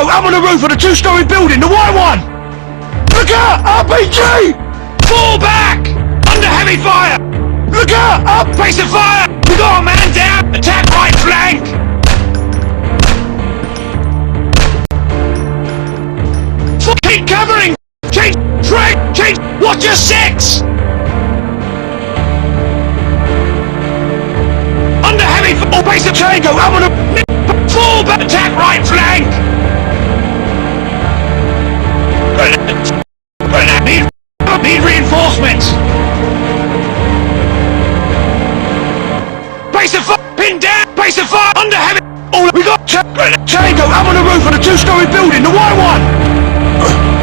Tango, I'm on the roof of the two-story building, the white one! Look out! RPG! Fall back! Under heavy fire! Look out! Up! Face of fire! We got a man down! Attack right flank! Keep covering! Change! Track! Change! Watch your six! Under heavy fire! Face of Tango, I'm on the... Fall back! Attack right flank! Need reinforcements! Base of fire! Pin down! Base of fire! Under heavy... Oh, we got Tango! I'm on the roof of the two-story building, the white one!